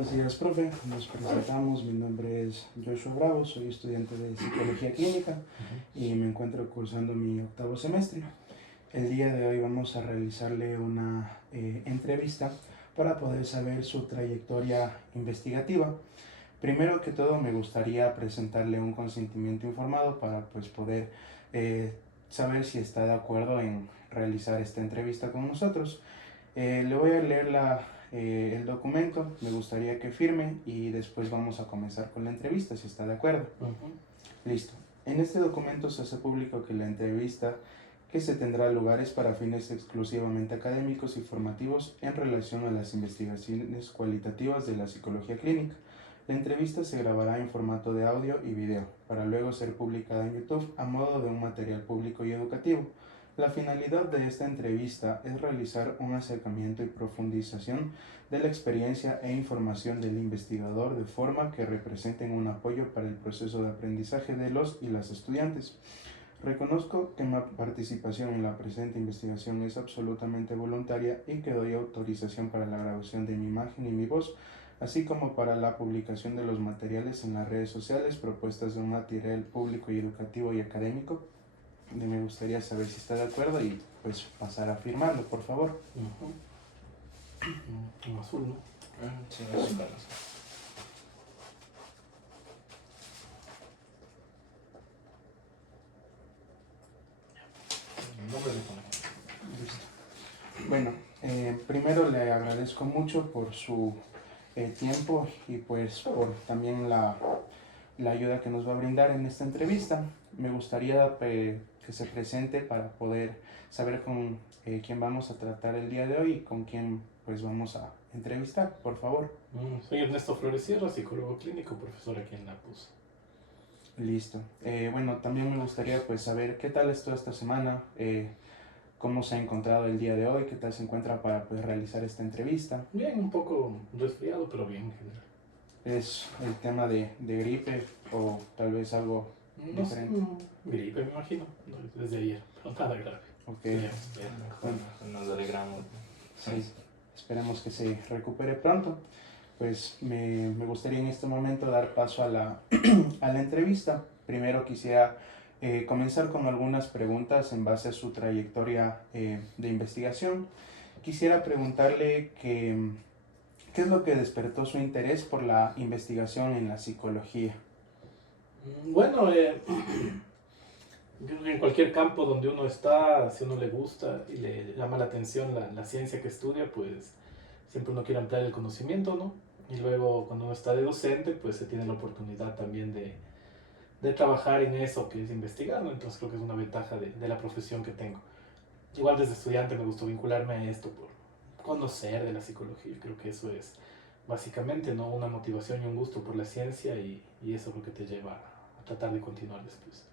Buenos días, profe. Nos presentamos. Mi nombre es Joshua Bravo, soy estudiante de Psicología Clínica y me encuentro cursando mi octavo semestre. El día de hoy vamos a realizarle una entrevista para poder saber su trayectoria investigativa. Primero que todo, me gustaría presentarle un consentimiento informado para poder saber si está de acuerdo en realizar esta entrevista con nosotros. Le voy a leer el documento, me gustaría que firme y después vamos a comenzar con la entrevista, si está de acuerdo. Listo. En este documento se hace público que la entrevista que se tendrá lugar es para fines exclusivamente académicos y formativos en relación a las investigaciones cualitativas de la psicología clínica. La entrevista se grabará en formato de audio y video, para luego ser publicada en YouTube a modo de un material público y educativo. La finalidad de esta entrevista es realizar un acercamiento y profundización de la experiencia e información del investigador de forma que representen un apoyo para el proceso de aprendizaje de los y las estudiantes. Reconozco que mi participación en la presente investigación es absolutamente voluntaria y que doy autorización para la grabación de mi imagen y mi voz, así como para la publicación de los materiales en las redes sociales propuestas de un material público y educativo y académico. Me gustaría saber si está de acuerdo y pues pasar a firmarlo, por favor. Un azul, ¿no? Sí, azul. El nombre de pone. Listo. Bueno, primero le agradezco mucho por su tiempo y pues por también la ayuda que nos va a brindar en esta entrevista. Me gustaría que se presente para poder saber con quién vamos a tratar el día de hoy y con quién pues vamos a entrevistar, por favor. Soy Ernesto Flores Sierra, psicólogo clínico, profesor aquí en la PUS. Listo. Bueno, también me gustaría pues saber qué tal estuvo esta semana, cómo se ha encontrado el día de hoy, qué tal se encuentra para pues realizar esta entrevista. Bien, un poco resfriado, pero bien en general. ¿Es el tema de gripe o tal vez algo No sé, diferente? gripe me imagino, desde ayer, pero nada grave. Ok. Bien. Nos alegramos. Sí, esperemos que se recupere pronto. Pues me gustaría en este momento dar paso a la entrevista. Primero quisiera comenzar con algunas preguntas en base a su trayectoria de investigación. Quisiera preguntarle qué es lo que despertó su interés por la investigación en la psicología. Bueno, creo que en cualquier campo donde uno está, si uno le gusta y le llama la atención la ciencia que estudia, pues siempre uno quiere ampliar el conocimiento, ¿no? Y luego cuando uno está de docente, pues se tiene la oportunidad también de trabajar en eso que es investigar, ¿no? Entonces creo que es una ventaja de la profesión que tengo. Igual desde estudiante me gustó vincularme a esto por conocer de la psicología. Creo que eso es básicamente, ¿no? Una motivación y un gusto por la ciencia y eso es lo que te lleva a tratar de continuar después.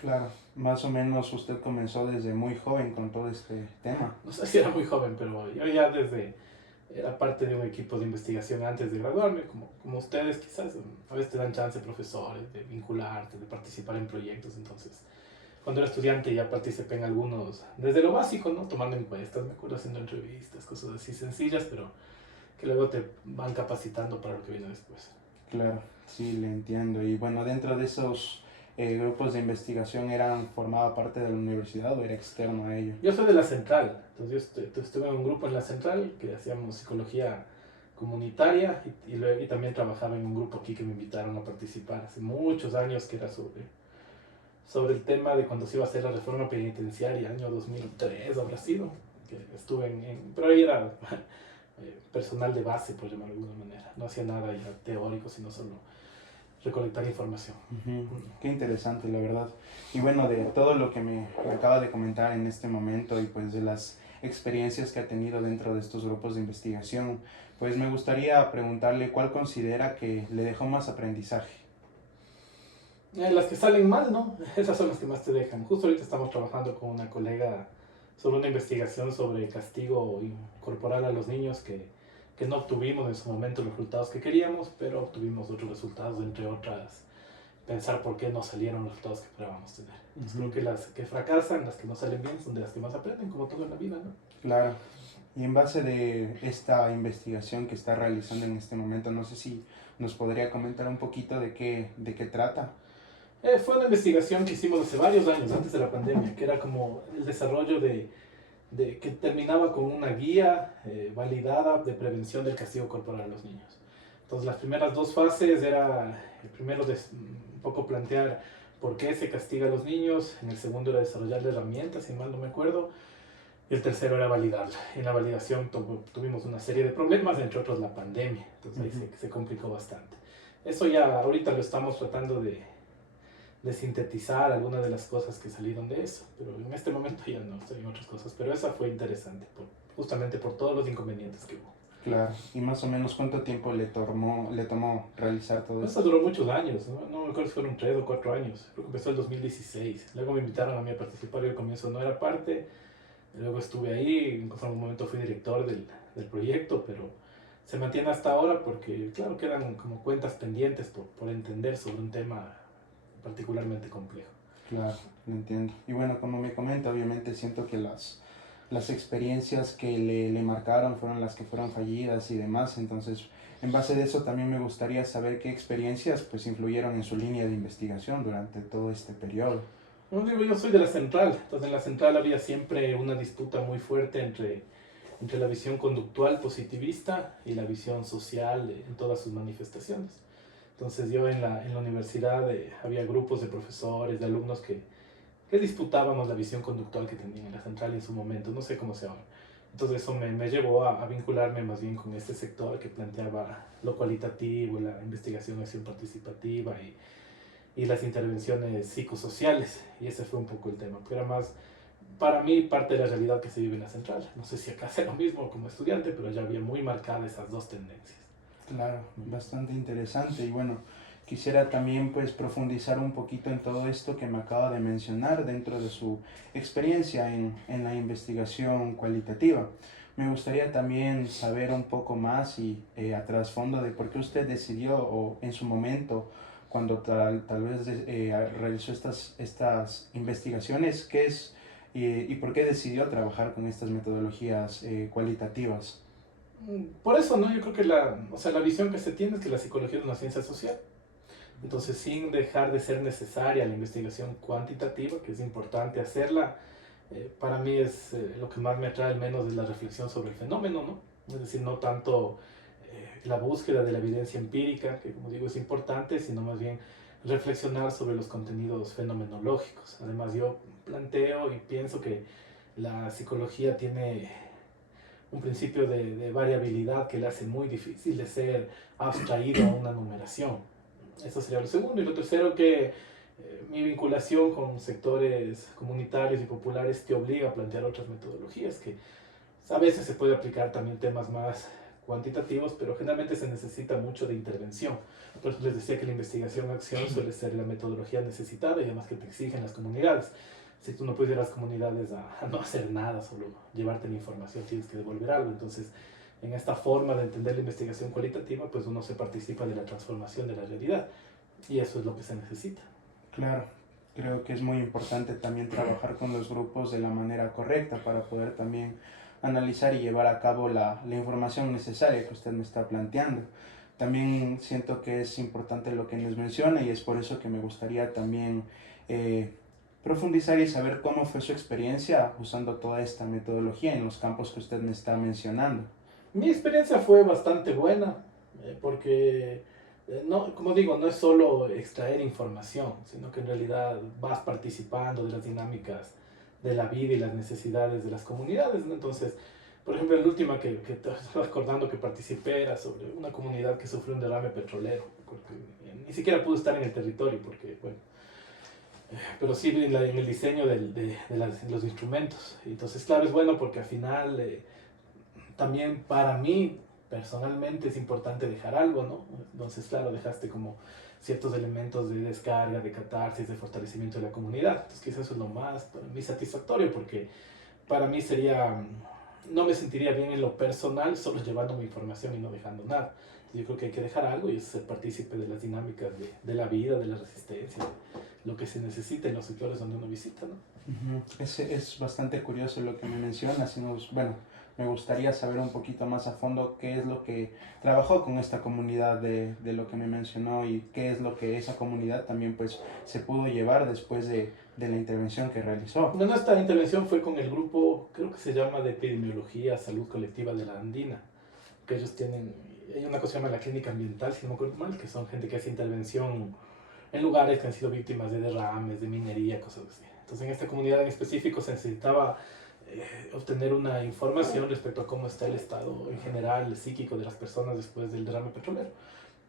Claro, más o menos usted comenzó desde muy joven con todo este tema. No sé si era muy joven, pero yo ya era parte de un equipo de investigación antes de graduarme, como ustedes quizás. A veces te dan chance profesores de vincularte, de participar en proyectos. Entonces, cuando era estudiante ya participé en algunos, desde lo básico, ¿no? Tomando encuestas, me acuerdo, haciendo entrevistas, cosas así sencillas, pero que luego te van capacitando para lo que viene después. Claro, sí, le entiendo. Y bueno, dentro de esos grupos de investigación, ¿formaba parte de la universidad o era externo a ello? Yo soy de la central, entonces yo estuve en un grupo en la central que hacíamos psicología comunitaria y también trabajaba en un grupo aquí que me invitaron a participar hace muchos años, que era sobre el tema de cuando se iba a hacer la reforma penitenciaria, año 2003 habrá sido, que estuve pero ahí era personal de base, por llamarlo de alguna manera, no hacía nada ya teórico, sino solo recolectar información. Qué interesante, la verdad. Y bueno, de todo lo que me acaba de comentar en este momento y pues de las experiencias que ha tenido dentro de estos grupos de investigación, pues me gustaría preguntarle cuál considera que le dejó más aprendizaje. Las que salen mal, ¿no? Esas son las que más te dejan. Justo ahorita estamos trabajando con una colega sobre una investigación sobre castigo corporal a los niños que no obtuvimos en su momento los resultados que queríamos, pero obtuvimos otros resultados, entre otras, pensar por qué no salieron los resultados que esperábamos tener. Creo que las que fracasan, las que no salen bien, son de las que más aprenden, como todo en la vida, ¿no? Claro. Y en base de esta investigación que está realizando en este momento, no sé si nos podría comentar un poquito de qué trata. Fue una investigación que hicimos hace varios años, antes de la pandemia, que era como el desarrollo que terminaba con una guía validada de prevención del castigo corporal a los niños. Entonces, las primeras dos fases era, el primero, un poco plantear por qué se castiga a los niños, en el segundo era desarrollar herramientas, si mal no me acuerdo, y el tercero era validarla. En la validación tuvimos una serie de problemas, entre otros la pandemia, entonces ahí se complicó bastante. Eso ya ahorita lo estamos tratando de sintetizar algunas de las cosas que salieron de eso, pero en este momento ya no, estoy en otras cosas, pero esa fue interesante, justamente por todos los inconvenientes que hubo. Claro, y más o menos cuánto tiempo le tomó realizar todo Eso esto. duró muchos años, no me acuerdo si fueron 3 o 4 años, creo que empezó el 2016, luego me invitaron a mí a participar y al comienzo no era parte, luego estuve ahí, en algún momento fui director del proyecto, pero se mantiene hasta ahora porque, claro, quedan como cuentas pendientes por entender sobre un tema particularmente complejo. Claro, lo entiendo. Y bueno, como me comenta, obviamente siento que las experiencias que le marcaron fueron las que fueron fallidas y demás. Entonces, en base de eso también me gustaría saber qué experiencias pues influyeron en su línea de investigación durante todo este periodo. No digo, yo soy de la central, entonces en la central había siempre una disputa muy fuerte entre la visión conductual positivista y la visión social en todas sus manifestaciones. Entonces yo en la universidad había grupos de profesores, de alumnos que disputábamos la visión conductual que tenían en la central en su momento, no sé cómo sea ahora. Entonces eso me llevó a vincularme más bien con este sector que planteaba lo cualitativo, la investigación, acción participativa y las intervenciones psicosociales. Y ese fue un poco el tema, que era más para mí parte de la realidad que se vive en la central. No sé si acá sea lo mismo como estudiante, pero ya había muy marcadas esas dos tendencias. Claro, bastante interesante. Y bueno, quisiera también pues profundizar un poquito en todo esto que me acaba de mencionar dentro de su experiencia en la investigación cualitativa. Me gustaría también saber un poco más y a trasfondo de por qué usted decidió o en su momento, cuando tal vez realizó estas investigaciones, qué es y por qué decidió trabajar con estas metodologías cualitativas. Por eso, ¿no? Yo creo que la visión que se tiene es que la psicología es una ciencia social. Entonces, sin dejar de ser necesaria la investigación cuantitativa, que es importante hacerla, para mí es lo que más me atrae al menos es la reflexión sobre el fenómeno, ¿no? Es decir, no tanto la búsqueda de la evidencia empírica, que como digo es importante, sino más bien reflexionar sobre los contenidos fenomenológicos. Además, yo planteo y pienso que la psicología tiene un principio de variabilidad que le hace muy difícil de ser abstraído a una numeración. Eso sería lo segundo. Y lo tercero, que mi vinculación con sectores comunitarios y populares te obliga a plantear otras metodologías que a veces se puede aplicar también temas más cuantitativos, pero generalmente se necesita mucho de intervención. Por eso les decía que la investigación-acción suele ser la metodología necesitada y además que te exigen las comunidades. Si tú no puedes ir a las comunidades a no hacer nada, solo llevarte la información, tienes que devolver algo. Entonces, en esta forma de entender la investigación cualitativa, pues uno se participa de la transformación de la realidad. Y eso es lo que se necesita. Claro, creo que es muy importante también trabajar con los grupos de la manera correcta para poder también analizar y llevar a cabo la información necesaria que usted me está planteando. También siento que es importante lo que nos menciona y es por eso que me gustaría también eh, profundizar y saber cómo fue su experiencia usando toda esta metodología en los campos que usted me está mencionando. Mi experiencia fue bastante buena, porque, no, como digo, no es solo extraer información, sino que en realidad vas participando de las dinámicas de la vida y las necesidades de las comunidades, ¿no? Entonces, por ejemplo, la última que te estoy acordando que participé era sobre una comunidad que sufrió un derrame petrolero, porque ni siquiera pude estar en el territorio, porque, bueno, pero sí en el diseño de los instrumentos. Entonces, claro, es bueno porque al final también para mí personalmente es importante dejar algo, ¿no? Entonces, claro, dejaste como ciertos elementos de descarga, de catarsis, de fortalecimiento de la comunidad. Entonces, quizás eso es lo más para mí satisfactorio, porque para mí sería, no me sentiría bien en lo personal solo llevando mi información y no dejando nada. Yo creo que hay que dejar algo y ser partícipe de las dinámicas de la vida, de la resistencia, de lo que se necesita en los sectores donde uno visita, ¿no? Es bastante curioso lo que me mencionas. Bueno, me gustaría saber un poquito más a fondo qué es lo que trabajó con esta comunidad de lo que me mencionó y qué es lo que esa comunidad también pues se pudo llevar después de la intervención que realizó. Bueno, esta intervención fue con el grupo, creo que se llama de Epidemiología, Salud Colectiva de la Andina, que ellos tienen, hay una cosa que se llama la clínica ambiental, si no me acuerdo mal, que son gente que hace intervención en lugares que han sido víctimas de derrames, de minería, cosas así. Entonces en esta comunidad en específico se necesitaba obtener una información respecto a cómo está el estado en general psíquico de las personas después del derrame petrolero,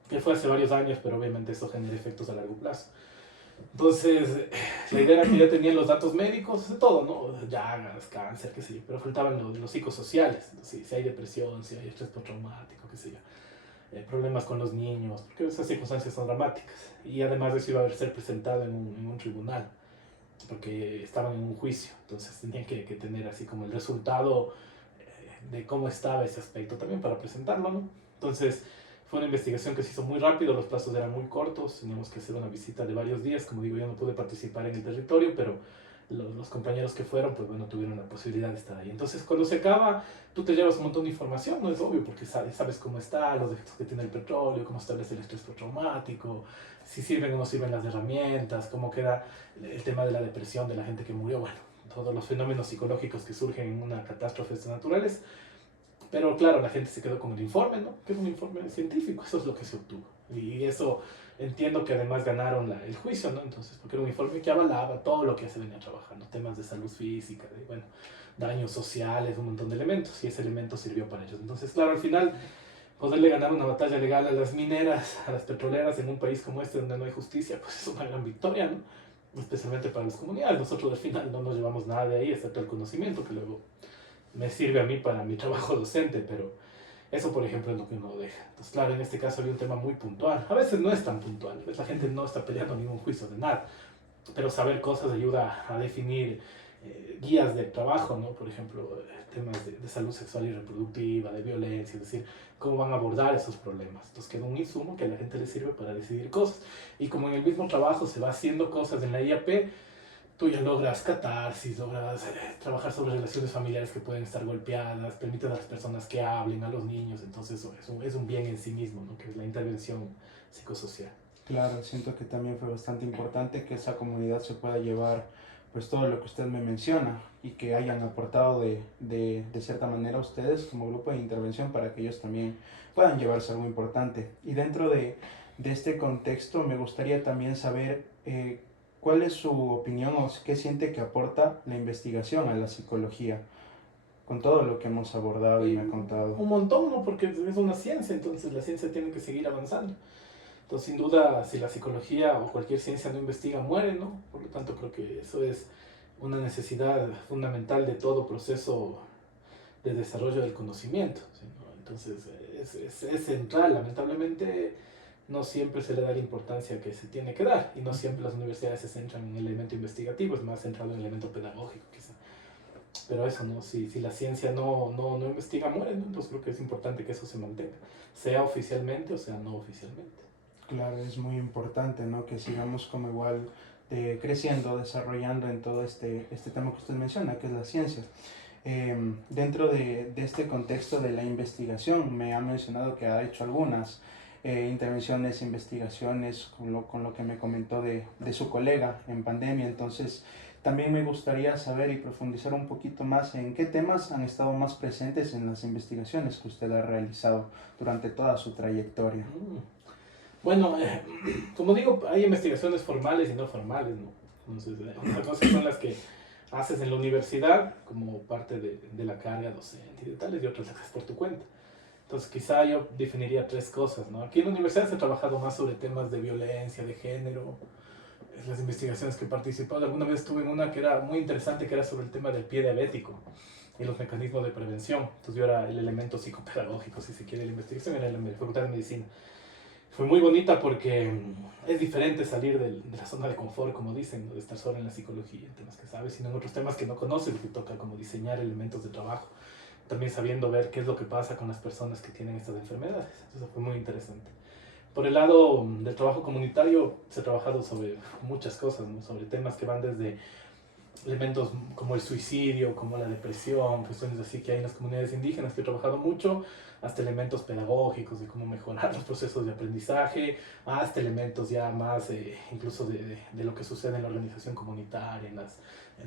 que fue hace varios años, pero obviamente eso genera efectos a largo plazo. Entonces, la idea era que ya tenían los datos médicos, de todo, ¿no? Llagas, cáncer, qué sé yo, pero faltaban los psicosociales, si hay depresión, si hay estrés postraumático, qué sé yo, problemas con los niños, porque esas circunstancias son dramáticas. Y además de eso iba a ser presentado en un tribunal, porque estaban en un juicio, entonces tenían que tener así como el resultado de cómo estaba ese aspecto también para presentarlo, ¿no? Entonces, fue una investigación que se hizo muy rápido, los plazos eran muy cortos, teníamos que hacer una visita de varios días, como digo, yo no pude participar en el territorio, pero los compañeros que fueron, pues bueno, tuvieron la posibilidad de estar ahí. Entonces, cuando se acaba, tú te llevas un montón de información, no es obvio, porque sabes cómo está, los efectos que tiene el petróleo, cómo establece el estrés postraumático, si sirven o no sirven las herramientas, cómo queda el tema de la depresión de la gente que murió, bueno, todos los fenómenos psicológicos que surgen en una catástrofe naturales. Pero claro, la gente se quedó con el informe, ¿no? Que es un informe científico, eso es lo que se obtuvo. Y eso entiendo que además ganaron el juicio, ¿no? Entonces, porque era un informe que avalaba todo lo que se venía trabajando, temas de salud física, de, bueno, daños sociales, un montón de elementos, y ese elemento sirvió para ellos. Entonces, claro, al final, poderle ganar una batalla legal a las mineras, a las petroleras en un país como este donde no hay justicia, pues es una gran victoria, ¿no? Especialmente para las comunidades. Nosotros al final no nos llevamos nada de ahí, excepto el conocimiento que luego me sirve a mí para mi trabajo docente, pero eso, por ejemplo, es lo que uno deja. Entonces, claro, en este caso había un tema muy puntual. A veces no es tan puntual, pues la gente no está peleando ningún juicio de nada, pero saber cosas ayuda a definir guías de trabajo, ¿no? Por ejemplo, temas de salud sexual y reproductiva, de violencia, es decir, cómo van a abordar esos problemas. Entonces queda un insumo que a la gente le sirve para decidir cosas. Y como en el mismo trabajo se va haciendo cosas en la IAP, tú ya logras catarsis, logras trabajar sobre relaciones familiares que pueden estar golpeadas, permites a las personas que hablen, a los niños, entonces eso es un bien en sí mismo, ¿no? Que es la intervención psicosocial. Claro, siento que también fue bastante importante que esa comunidad se pueda llevar pues todo lo que usted me menciona y que hayan aportado de cierta manera a ustedes como grupo de intervención para que ellos también puedan llevarse algo importante. Y dentro de este contexto me gustaría también saber cuál es su opinión o qué siente que aporta la investigación a la psicología con todo lo que hemos abordado y me ha contado. Un montón, ¿no? Porque es una ciencia, entonces la ciencia tiene que seguir avanzando. Entonces, sin duda, si la psicología o cualquier ciencia no investiga, muere, ¿no? Por lo tanto, creo que eso es una necesidad fundamental de todo proceso de desarrollo del conocimiento, ¿sí? ¿No? Entonces, es central. Lamentablemente, no siempre se le da la importancia que se tiene que dar y no siempre las universidades se centran en el elemento investigativo, es más centrado en el elemento pedagógico, quizá. Pero eso, ¿no? Si la ciencia no investiga, muere, ¿no? Entonces, creo que es importante que eso se mantenga, sea oficialmente o sea no oficialmente. Claro, es muy importante, ¿no? Que sigamos como igual creciendo, desarrollando en todo este tema que usted menciona, que es la ciencia. Dentro de este contexto de la investigación, me ha mencionado que ha hecho algunas intervenciones, investigaciones, con lo que me comentó de su colega en pandemia. Entonces, también me gustaría saber y profundizar un poquito más en qué temas han estado más presentes en las investigaciones que usted ha realizado durante toda su trayectoria. Bueno, como digo, hay investigaciones formales y no formales, ¿no? Entonces, una cosa son las que haces en la universidad como parte de la carga docente y de tales, y otras las haces por tu cuenta. Entonces, quizá yo definiría tres cosas, ¿no? Aquí en la universidad se ha trabajado más sobre temas de violencia, de género, las investigaciones que he participado. Alguna vez estuve en una que era muy interesante, que era sobre el tema del pie diabético y los mecanismos de prevención. Entonces, yo era el elemento psicopedagógico, si se quiere, de la investigación, era en la Facultad de Medicina. Fue muy bonita porque es diferente salir de la zona de confort, como dicen, ¿no? De estar solo en la psicología, en temas que sabes, sino en otros temas que no conoces, que toca como diseñar elementos de trabajo, también sabiendo ver qué es lo que pasa con las personas que tienen estas enfermedades. Eso fue muy interesante. Por el lado del trabajo comunitario, se ha trabajado sobre muchas cosas, ¿no? Sobre temas que van desde elementos como el suicidio, como la depresión, cuestiones así que hay en las comunidades indígenas que he trabajado mucho, hasta elementos pedagógicos de cómo mejorar los procesos de aprendizaje, hasta elementos ya más incluso de lo que sucede en la organización comunitaria, en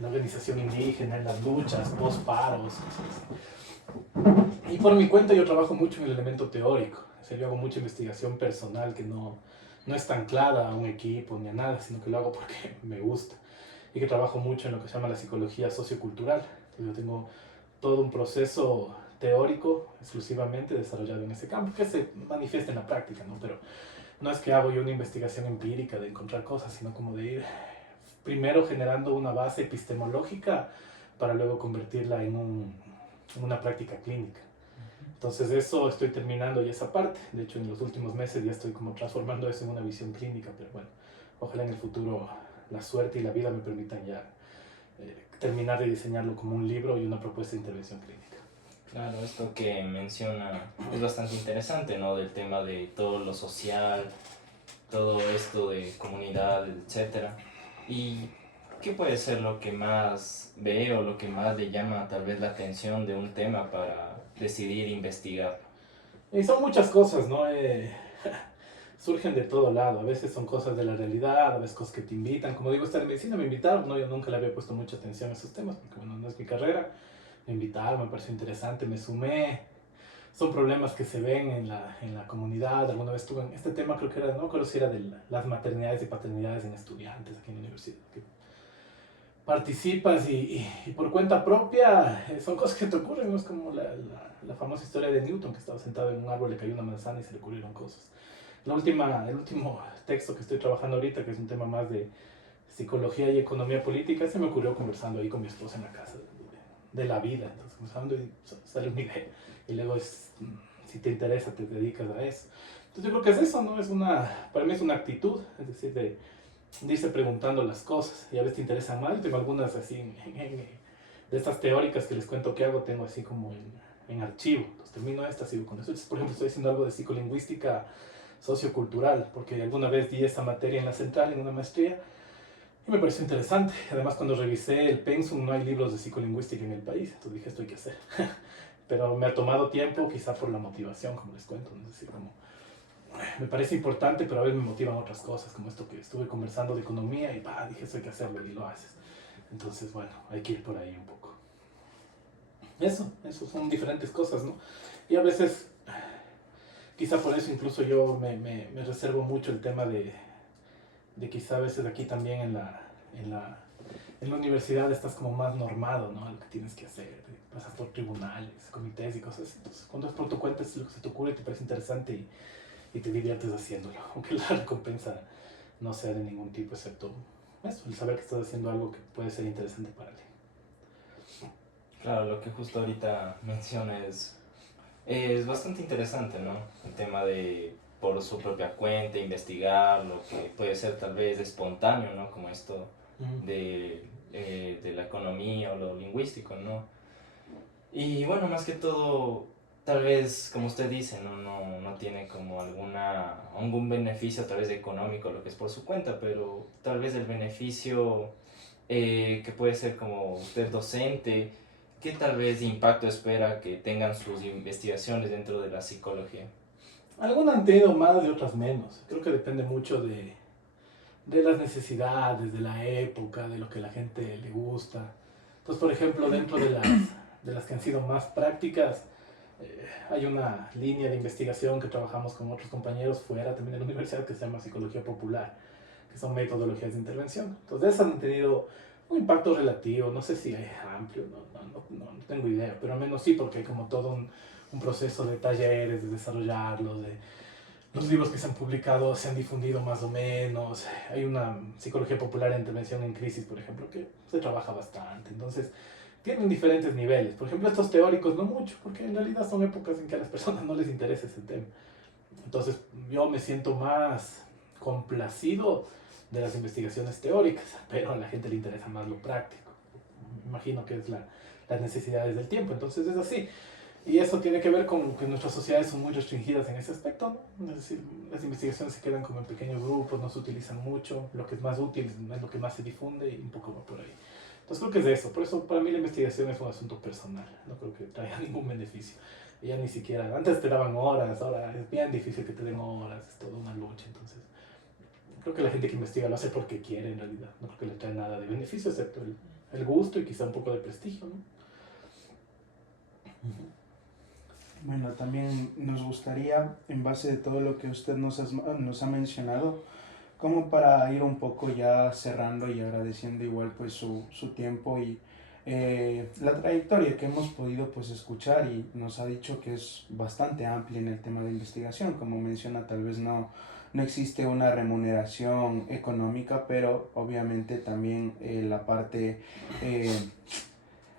la organización indígena, en las luchas, post-paros, y por mi cuenta yo trabajo mucho en el elemento teórico, o sea, yo hago mucha investigación personal que no es tan clara a un equipo ni a nada, sino que lo hago porque me gusta y que trabajo mucho en lo que se llama la psicología sociocultural. Entonces yo tengo todo un proceso teórico exclusivamente desarrollado en ese campo que se manifiesta en la práctica, ¿no? Pero no es que hago yo una investigación empírica de encontrar cosas, sino como de ir primero generando una base epistemológica para luego convertirla en una práctica clínica. Entonces eso estoy terminando y esa parte. De hecho, en los últimos meses ya estoy como transformando eso en una visión clínica, pero bueno, ojalá en el futuro la suerte y la vida me permitan ya terminar de diseñarlo como un libro y una propuesta de intervención clínica. Claro, esto que menciona es bastante interesante, ¿no? Del tema de todo lo social, todo esto de comunidad, etcétera. ¿Y qué puede ser lo que más ve o lo que más le llama tal vez la atención de un tema para decidir investigar? Y son muchas cosas, ¿no? Surgen de todo lado. A veces son cosas de la realidad, a veces cosas que te invitan. Como digo, estar en medicina me invitaron, ¿no? Yo nunca le había puesto mucha atención a esos temas, porque bueno, no es mi carrera. Me invitaron, me pareció interesante, me sumé. Son problemas que se ven en la comunidad. Alguna vez tuve en este tema, creo que era, no creo si era de las maternidades y paternidades en estudiantes aquí en la universidad. Que participas y por cuenta propia son cosas que te ocurren, ¿no? Es como la famosa historia de Newton, que estaba sentado en un árbol, le cayó una manzana y se le ocurrieron cosas. El último texto que estoy trabajando ahorita, que es un tema más de psicología y economía política, se me ocurrió conversando ahí con mi esposa en la casa de la vida. Entonces, conversando y sale una idea. Y luego si te interesa, te dedicas a eso. Entonces, yo creo que es eso, ¿no? Para mí es una actitud, es decir, de irse preguntando las cosas. Y a veces te interesan más. Tengo algunas así, de estas teóricas que les cuento que hago, tengo así como en archivo. Entonces, termino esta, sigo con eso. Entonces, por ejemplo, estoy haciendo algo de psicolingüística sociocultural, porque alguna vez di esta materia en la central, en una maestría, y me pareció interesante. Además, cuando revisé el pensum, no hay libros de psicolingüística en el país, entonces dije, esto hay que hacer. Pero me ha tomado tiempo, quizá por la motivación, como les cuento, ¿no? Es decir, como, me parece importante, pero a veces me motivan otras cosas, como esto que estuve conversando de economía, y dije, esto hay que hacerlo, y lo haces. Entonces, bueno, hay que ir por ahí un poco. Eso son diferentes cosas, ¿no? Y a veces, quizá por eso incluso yo me reservo mucho el tema de quizá a veces aquí también en la universidad estás como más normado, ¿no? Lo que tienes que hacer, pasas por tribunales, comités y cosas así. Entonces, cuando es por tu cuenta es lo que se te ocurre y te parece interesante y te diviertes haciéndolo, aunque la recompensa no sea de ningún tipo, excepto eso, el saber que estás haciendo algo que puede ser interesante para ti. Claro, lo que justo ahorita menciona es bastante interesante, ¿no? El tema de por su propia cuenta, investigar lo que puede ser tal vez espontáneo, ¿no? Como esto de la economía o lo lingüístico, ¿no? Y bueno, más que todo, tal vez, como usted dice, no tiene como algún beneficio tal vez económico, lo que es por su cuenta, pero tal vez el beneficio que puede ser como usted docente, ¿qué tal vez de impacto espera que tengan sus investigaciones dentro de la psicología? Algunas han tenido más y otras menos. Creo que depende mucho de las necesidades, de la época, de lo que a la gente le gusta. Entonces, por ejemplo, dentro de las que han sido más prácticas, hay una línea de investigación que trabajamos con otros compañeros fuera también de la universidad que se llama psicología popular, que son metodologías de intervención. Entonces, esas han tenido un impacto relativo, no sé si es amplio, no tengo idea, pero al menos sí, porque hay como todo un proceso de talleres, de desarrollarlos, de los libros que se han publicado se han difundido más o menos. Hay una psicología popular de intervención en crisis, por ejemplo, que se trabaja bastante. Entonces, tienen diferentes niveles. Por ejemplo, estos teóricos no mucho, porque en realidad son épocas en que a las personas no les interesa ese tema. Entonces, yo me siento más complacido de las investigaciones teóricas, pero a la gente le interesa más lo práctico. Me imagino que es las necesidades del tiempo. Entonces, es así. Y eso tiene que ver con que nuestras sociedades son muy restringidas en ese aspecto, ¿no? Es decir, las investigaciones se quedan como en pequeños grupos, no se utilizan mucho, lo que es más útil es lo que más se difunde y un poco va por ahí. Entonces creo que es de eso. Por eso para mí la investigación es un asunto personal. No creo que traiga ningún beneficio. Y ya ni siquiera, antes te daban horas, ahora es bien difícil que te den horas, es toda una lucha. Entonces creo que la gente que investiga lo hace porque quiere en realidad. No creo que le trae nada de beneficio, excepto el gusto y quizá un poco de prestigio, ¿no? Bueno, también nos gustaría, en base de todo lo que usted nos ha mencionado, como para ir un poco ya cerrando y agradeciendo igual pues su tiempo y la trayectoria que hemos podido pues escuchar, y nos ha dicho que es bastante amplia en el tema de investigación. Como menciona, tal vez no existe una remuneración económica, pero obviamente también la parte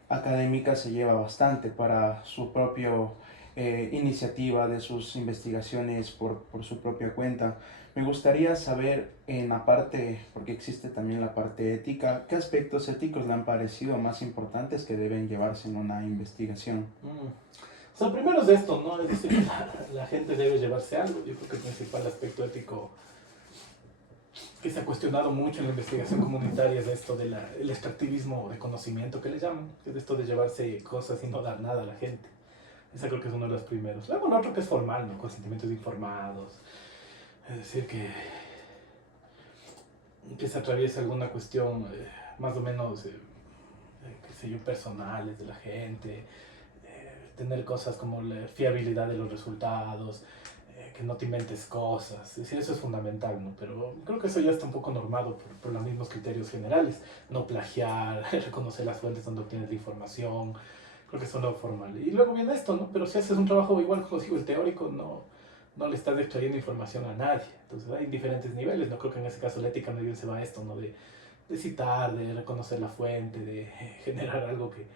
académica se lleva bastante para su propio iniciativa de sus investigaciones por su propia cuenta. Me gustaría saber, en la parte, porque existe también la parte ética, ¿qué aspectos éticos le han parecido más importantes que deben llevarse en una investigación? O sea, primero es esto, ¿no? Es decir, la gente debe llevarse algo. Yo creo que el principal aspecto ético que se ha cuestionado mucho en la investigación comunitaria es esto del extractivismo de conocimiento que le llaman, que es esto de llevarse cosas y no dar nada a la gente. Ese creo que es uno de los primeros. Luego el otro que es formal, ¿no? Consentimientos informados. Es decir, que se atraviesa alguna cuestión más o menos, qué sé yo, personales de la gente, tener cosas como la fiabilidad de los resultados, que no te inventes cosas. Es decir, eso es fundamental, ¿no? Pero creo que eso ya está un poco normado por los mismos criterios generales. No plagiar, reconocer las fuentes donde obtienes la información. Creo que eso es lo formal. Y luego viene esto, ¿no? Pero si haces un trabajo igual, como digo, el teórico, no le estás extrayendo información a nadie. Entonces hay diferentes niveles. No creo que en ese caso la ética medio se va a esto, ¿no? De citar, de reconocer la fuente, de generar algo que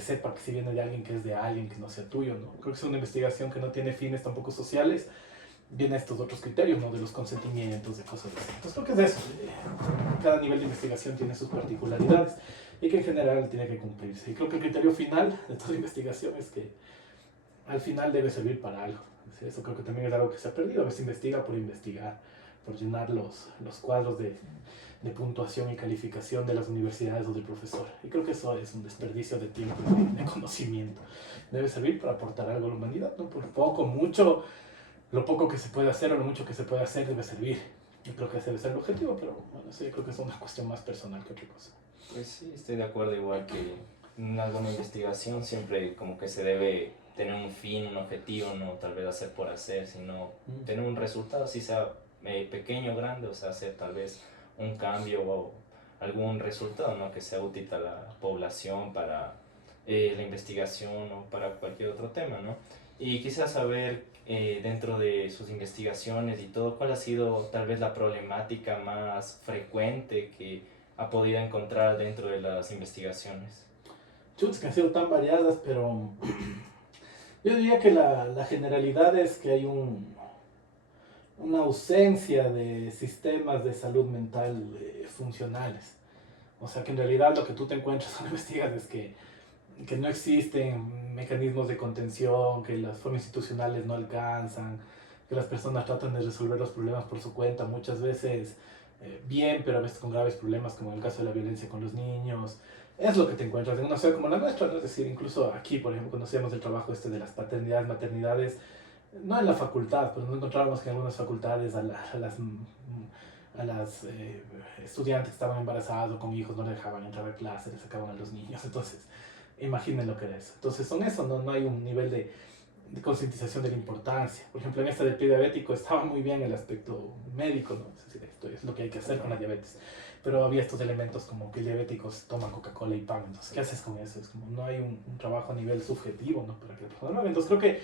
sepa que si viene de alguien que es de alguien, que no sea tuyo, ¿no? Creo que es una investigación que no tiene fines tampoco sociales. Viene estos otros criterios, ¿no? De los consentimientos, de cosas así. Entonces creo que es eso. Cada nivel de investigación tiene sus particularidades y que en general tiene que cumplirse. Y creo que el criterio final de toda investigación es que al final debe servir para algo. Eso creo que también es algo que se ha perdido. A veces investiga por investigar, por llenar los cuadros de puntuación y calificación de las universidades o del profesor. Y creo que eso es un desperdicio de tiempo y de conocimiento. Debe servir para aportar algo a la humanidad, ¿no? Por poco, mucho, lo poco que se puede hacer o lo mucho que se puede hacer debe servir. Yo creo que ese debe ser el objetivo, pero bueno, eso yo creo que es una cuestión más personal que otra cosa. Pues sí, estoy de acuerdo, igual que en alguna investigación siempre como que se debe tener un fin, un objetivo, no tal vez hacer por hacer, sino tener un resultado, si sea pequeño o grande, o sea, hacer tal vez un cambio o algún resultado, ¿no? Que sea útil a la población para la investigación o para cualquier otro tema, ¿no? Y quisiera saber, dentro de sus investigaciones y todo, ¿cuál ha sido tal vez la problemática más frecuente que ha podido encontrar dentro de las investigaciones? Chutes que han sido tan variadas, pero yo diría que la generalidad es que hay una ausencia de sistemas de salud mental funcionales. O sea que en realidad lo que tú te encuentras cuando investigas es que no existen mecanismos de contención, que las formas institucionales no alcanzan, que las personas tratan de resolver los problemas por su cuenta, muchas veces bien, pero a veces con graves problemas, como en el caso de la violencia con los niños. Es lo que te encuentras en una ciudad como la nuestra, ¿no? Es decir, incluso aquí, por ejemplo, conocíamos el trabajo este de las paternidades, maternidades, no en la facultad, pero nos encontrábamos que en algunas facultades a las estudiantes que estaban embarazadas o con hijos no les dejaban entrar a clase, les sacaban a los niños. Entonces, imaginen lo que era eso. Entonces, son eso, no hay un nivel de concientización de la importancia. Por ejemplo, en esta del pie diabético estaba muy bien el aspecto médico, ¿no? Es decir, esto es lo que hay que hacer con la diabetes. Pero había estos elementos como que diabéticos toman Coca-Cola y pan. Entonces, ¿qué haces con eso? Es como no hay un trabajo a nivel subjetivo, ¿no? Para que la persona lo haga. Entonces, creo que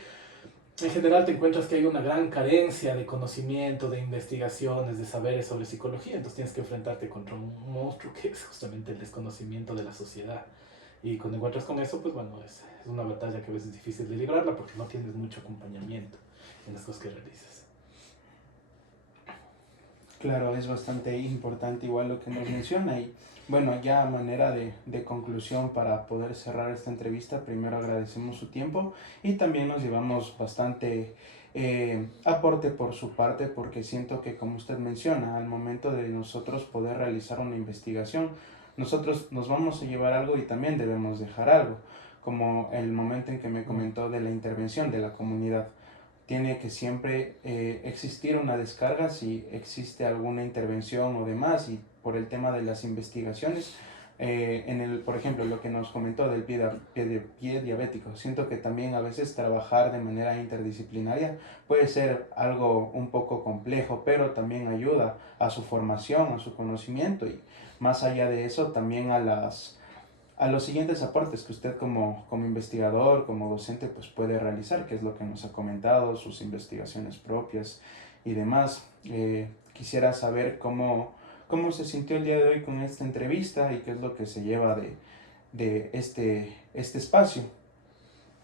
en general te encuentras que hay una gran carencia de conocimiento, de investigaciones, de saberes sobre psicología. Entonces, tienes que enfrentarte contra un monstruo que es justamente el desconocimiento de la sociedad. Y cuando encuentras con eso, pues bueno, es una batalla que a veces es difícil de librarla porque no tienes mucho acompañamiento en las cosas que realizas. Claro, es bastante importante igual lo que nos menciona, y bueno, ya a manera de conclusión para poder cerrar esta entrevista, primero agradecemos su tiempo y también nos llevamos bastante aporte por su parte, porque siento que, como usted menciona, al momento de nosotros poder realizar una investigación, nosotros nos vamos a llevar algo y también debemos dejar algo, como el momento en que me comentó de la intervención de la comunidad. Tiene que siempre existir una descarga si existe alguna intervención o demás, y por el tema de las investigaciones, por ejemplo, lo que nos comentó del pie diabético, siento que también a veces trabajar de manera interdisciplinaria puede ser algo un poco complejo, pero también ayuda a su formación, a su conocimiento, y más allá de eso también a los siguientes aportes que usted como investigador, como docente, pues puede realizar, que es lo que nos ha comentado, sus investigaciones propias y demás. Quisiera saber cómo se sintió el día de hoy con esta entrevista y qué es lo que se lleva de este espacio.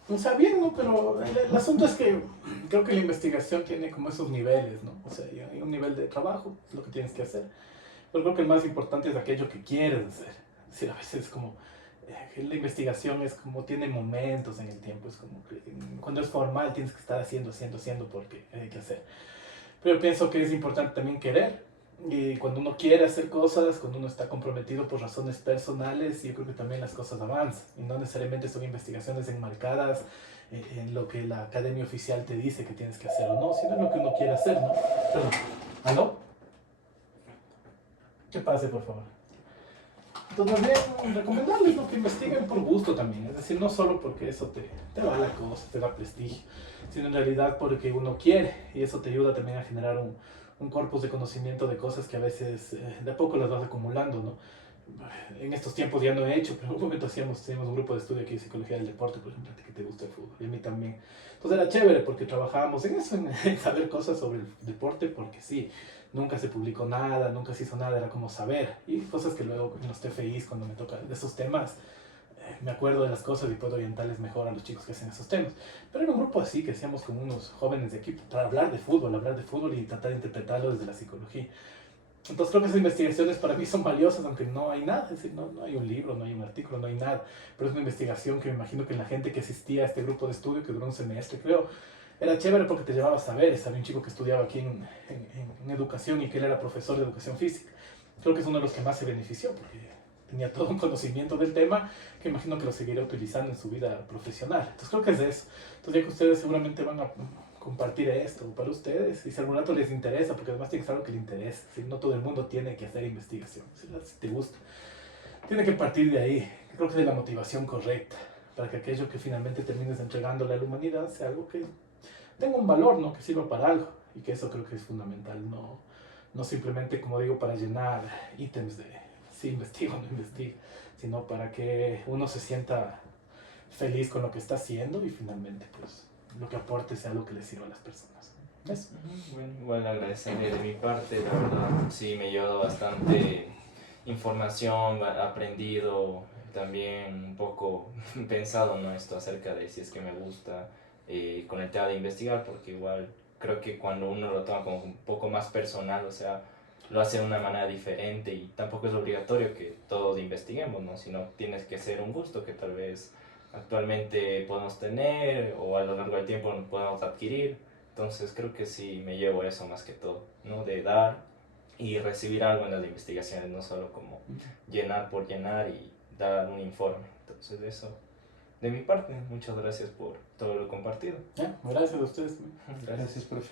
O sea, bien, ¿no? Pero el asunto es que creo que la investigación tiene como esos niveles, ¿no? O sea, hay un nivel de trabajo, es lo que tienes que hacer. Pero creo que el más importante es aquello que quieres hacer. Es decir, a veces como la investigación es como tiene momentos en el tiempo, es como que cuando es formal tienes que estar haciendo porque hay que hacer. Pero yo pienso que es importante también querer. Y cuando uno quiere hacer cosas, cuando uno está comprometido por razones personales, yo creo que también las cosas avanzan. Y no necesariamente son investigaciones enmarcadas en lo que la academia oficial te dice que tienes que hacer o no, sino en lo que uno quiere hacer, ¿no? Perdón. ¿Aló? Que pase, por favor. Entonces, más bien, recomendarles, ¿no? Que investiguen por gusto también. Es decir, no solo porque eso te da la cosa, te da prestigio, sino en realidad porque uno quiere. Y eso te ayuda también a generar un corpus de conocimiento de cosas que a veces de a poco las vas acumulando, ¿no? En estos tiempos ya no he hecho, pero en un momento teníamos un grupo de estudio aquí de psicología del deporte, por ejemplo, a ti que te gusta el fútbol, y a mí también. Entonces era chévere porque trabajábamos en eso, en saber cosas sobre el deporte, porque sí, nunca se publicó nada, nunca se hizo nada, era como saber. Y cosas que luego en los TFIs, cuando me toca de esos temas, me acuerdo de las cosas y puedo orientarles mejor a los chicos que hacen esos temas. Pero era un grupo así que hacíamos con unos jóvenes de equipo para hablar de fútbol y tratar de interpretarlo desde la psicología. Entonces creo que esas investigaciones para mí son valiosas, aunque no hay nada, es decir, no hay un libro, no hay un artículo, no hay nada, pero es una investigación que me imagino que la gente que asistía a este grupo de estudio, que duró un semestre creo, era chévere porque te llevaba a saber. Había un chico que estudiaba aquí en educación y que él era profesor de educación física. Creo que es uno de los que más se benefició porque tenía todo un conocimiento del tema que imagino que lo seguirá utilizando en su vida profesional. Entonces creo que es eso. Entonces ya que ustedes seguramente van a compartir esto para ustedes, y si algún rato les interesa, porque además tiene que ser algo que les interese, si no todo el mundo tiene que hacer investigación, si te gusta, tiene que partir de ahí. Creo que es de la motivación correcta, para que aquello que finalmente termines entregándole a la humanidad sea algo que tenga un valor, ¿no? Que sirva para algo, y que eso creo que es fundamental, no simplemente, como digo, para llenar ítems de si investigo o no investigo, sino para que uno se sienta feliz con lo que está haciendo y finalmente pues lo que aporte sea algo que le sirva a las personas. Eso. Bueno, igual agradecerle de mi parte, la verdad, sí me llevado bastante información, aprendido, también un poco pensado, ¿no? Esto acerca de si es que me gusta con el tema de investigar, porque igual creo que cuando uno lo toma como un poco más personal, o sea, lo hace de una manera diferente y tampoco es obligatorio que todos investiguemos, ¿no? Sino tienes que ser un gusto que tal vez actualmente podemos tener o a lo largo del tiempo podemos adquirir. Entonces creo que sí me llevo eso más que todo, ¿no? De dar y recibir algo en las investigaciones, no solo como llenar por llenar y dar un informe. Entonces eso, de mi parte, muchas gracias por todo lo compartido. Gracias a ustedes. Gracias, profe.